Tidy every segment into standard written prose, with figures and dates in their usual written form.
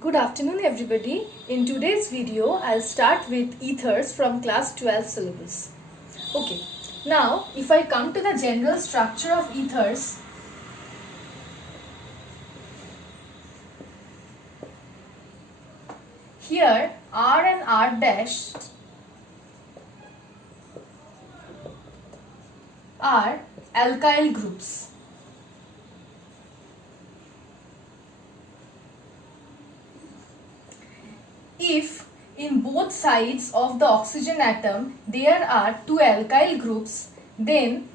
Good afternoon everybody. In today's video, I'll start with ethers from class 12 syllabus. Okay, now if I come to the general structure of ethers, here R and R dash are alkyl groups. If in both sides of the oxygen atom there are two alkyl groups, then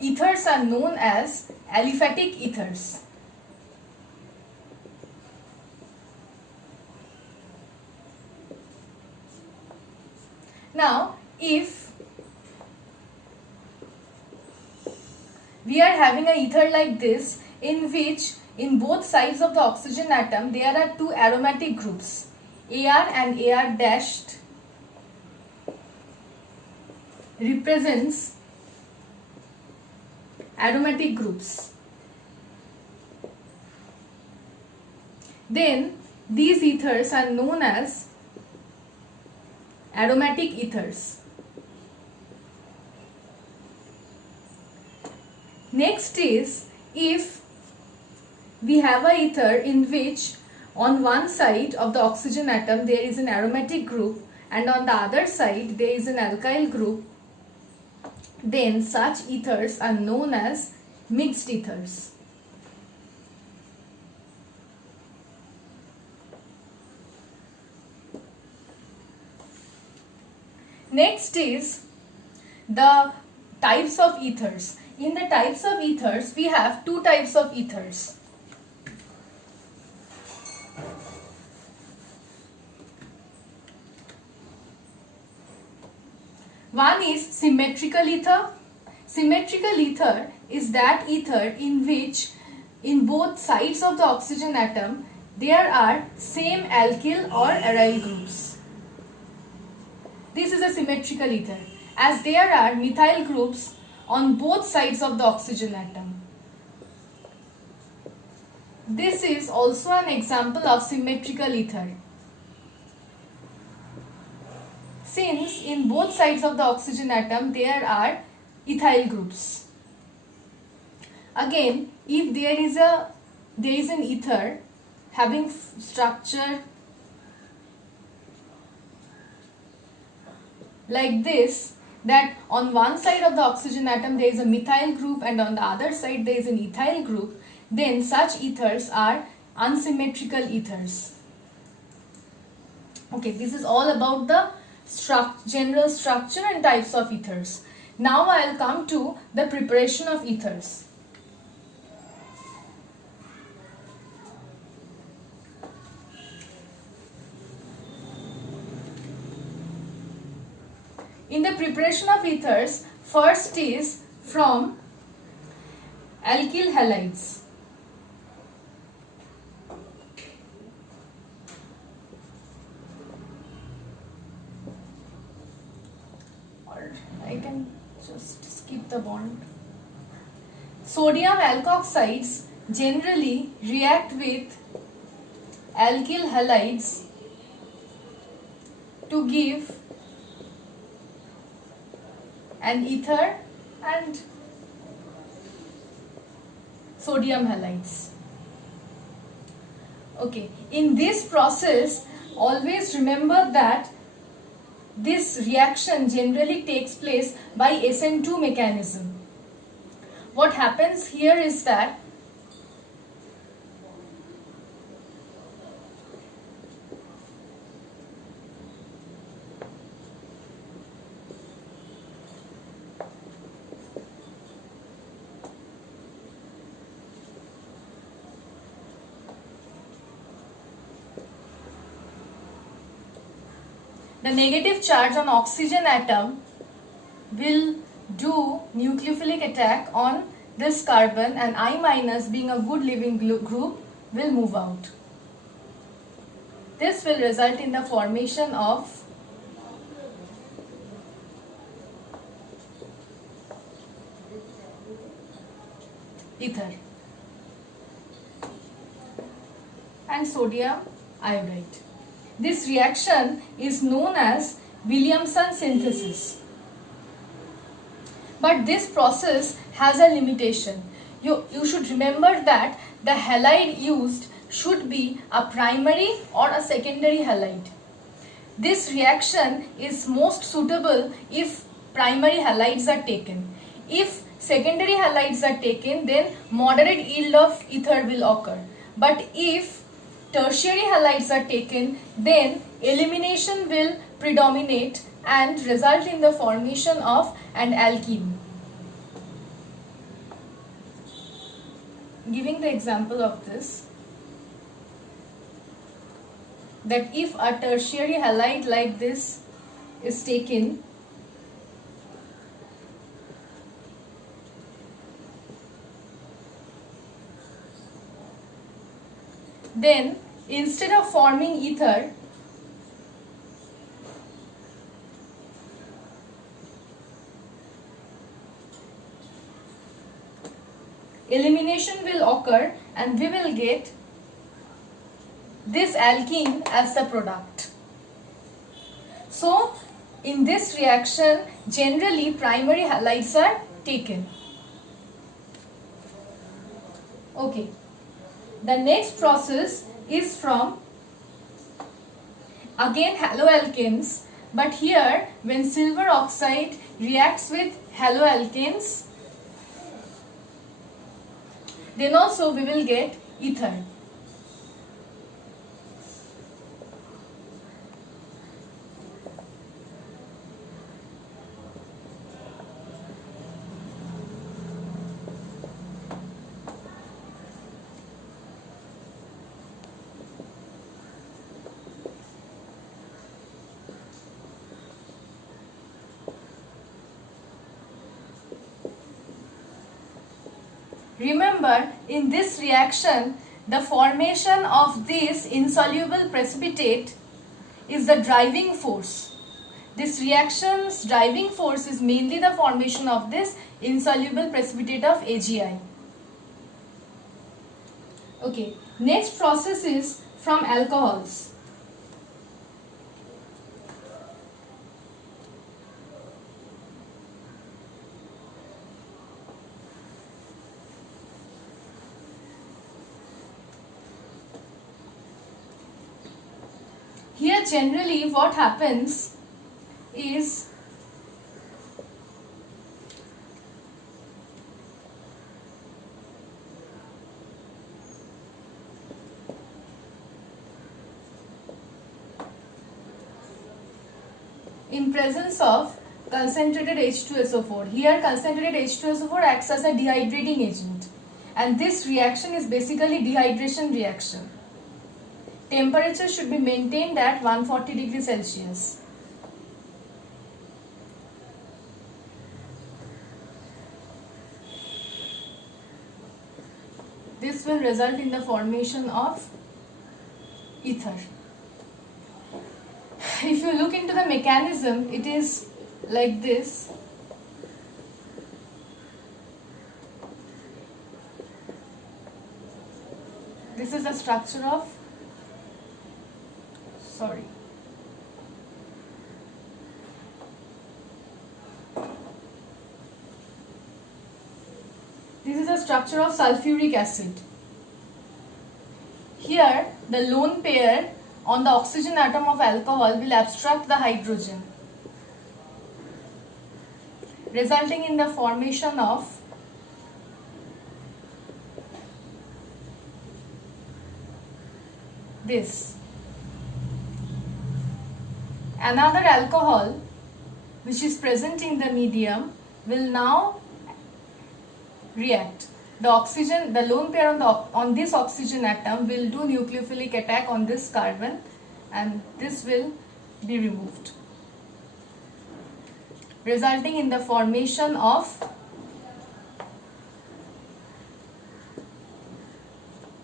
ethers are known as aliphatic ethers. Now, if we are having an ether like this, in which in both sides of the oxygen atom there are two aromatic groups, Ar and Ar dashed represents aromatic groups. Then these ethers are known as aromatic ethers. Next is, if we have a ether in which on one side of the oxygen atom there is an aromatic group and on the other side there is an alkyl group, then such ethers are known as mixed ethers. Next is the types of ethers. In the types of ethers, we have two types of ethers. One is symmetrical ether. Symmetrical ether is that ether in which in both sides of the oxygen atom there are same alkyl or aryl groups. This is a symmetrical ether, as there are methyl groups on both sides of the oxygen atom. This is also an example of symmetrical ether, since in both sides of the oxygen atom there are ethyl groups. Again, if there is an ether having structure like this, that on one side of the oxygen atom there is a methyl group and on the other side there is an ethyl group, then such ethers are unsymmetrical ethers. Okay, this is all about the general structure and types of ethers. Now I will come to the preparation of ethers. In the preparation of ethers, first is from alkyl halides. Or I can just skip the bond. Sodium alkoxides generally react with alkyl halides to give an ether and sodium halides. Okay, in this process, always remember that this reaction generally takes place by SN2 mechanism. What happens here is that the negative charge on oxygen atom will do nucleophilic attack on this carbon, and I minus, being a good living group, will move out. This will result in the formation of ether. and sodium iodide. This reaction is known as Williamson synthesis. But this process has a limitation. You should remember that the halide used should be a primary or a secondary halide. This reaction is most suitable if primary halides are taken. If secondary halides are taken, then moderate yield of ether will occur. But if tertiary halides are taken, then elimination will predominate and result in the formation of an alkene. Giving the example of this, that if a tertiary halide like this is taken, then instead of forming ether, elimination will occur and we will get this alkene as the product. So in this reaction, generally primary halides are taken. Okay. The next process is from again haloalkanes, but here when silver oxide reacts with haloalkanes, then also we will get ether. Remember, in this reaction, the formation of this insoluble precipitate is the driving force. This reaction's driving force is mainly the formation of this insoluble precipitate of AgI. Okay, next process is from alcohols. Here generally what happens is in presence of concentrated H2SO4. Here concentrated H2SO4 acts as a dehydrating agent, and this reaction is basically dehydration reaction. Temperature should be maintained at 140 degrees Celsius. This will result in the formation of ether. If you look into the mechanism, it is like this. This is the structure of This is the structure of sulfuric acid. Here, the lone pair on the oxygen atom of alcohol will abstract the hydrogen, resulting in the formation of this. Another alcohol which is present in the medium will now react. The oxygen, the lone pair on this oxygen atom will do nucleophilic attack on this carbon, and this will be removed, resulting in the formation of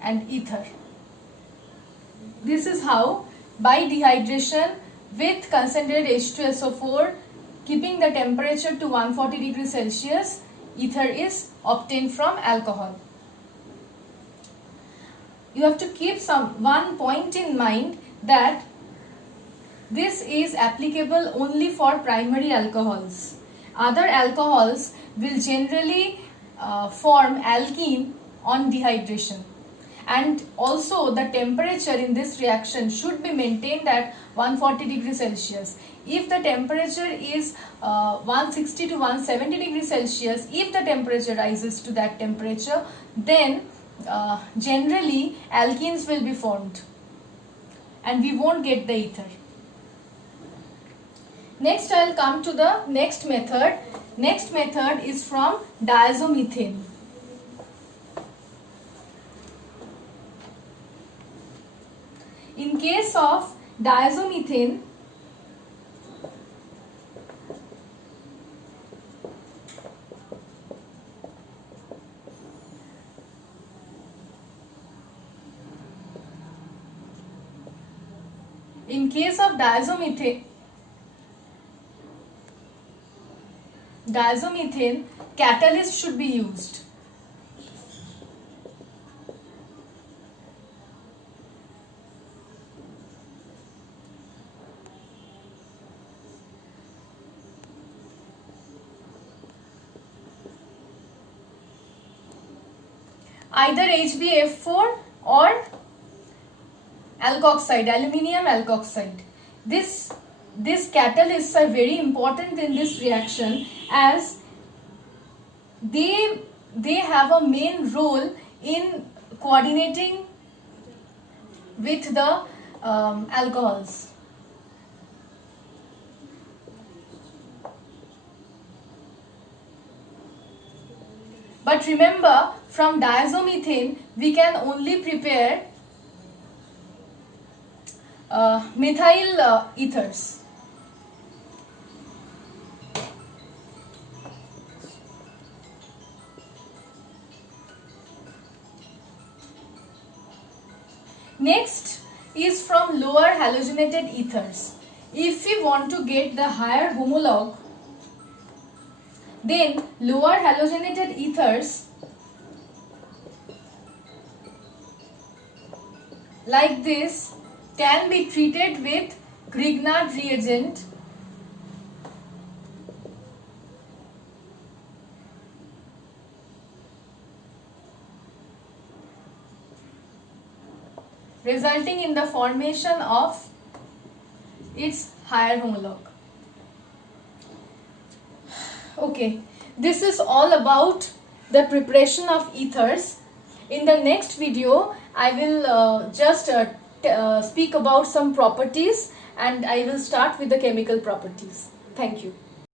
an ether. This is how, by dehydration with concentrated H2SO4, keeping the temperature to 140 degrees Celsius, ether is obtained from alcohol. you have to keep one point in mind, that this is applicable only for primary alcohols. Other alcohols will generally form alkene on dehydration. And also the temperature in this reaction should be maintained at 140 degrees Celsius. If the temperature is 160 to 170 degrees Celsius, if the temperature rises to that temperature, then generally alkenes will be formed and we won't get the ether. Next I will come to the next method. Next method is from diazomethane. In case of diazomethane, diazomethane catalyst should be used. Either HbF4 or alkoxide, aluminium alkoxide. These catalysts are very important in this reaction, as they have a main role in coordinating with the alcohols. But remember, from diazomethane we can only prepare methyl ethers. Next is from lower halogenated ethers. If we want to get the higher homologue, then lower halogenated ethers like this can be treated with Grignard reagent resulting in the formation of its higher homologue. Okay, this is all about the preparation of ethers. In the next video, I will just speak about some properties, and I will start with the chemical properties. Thank you.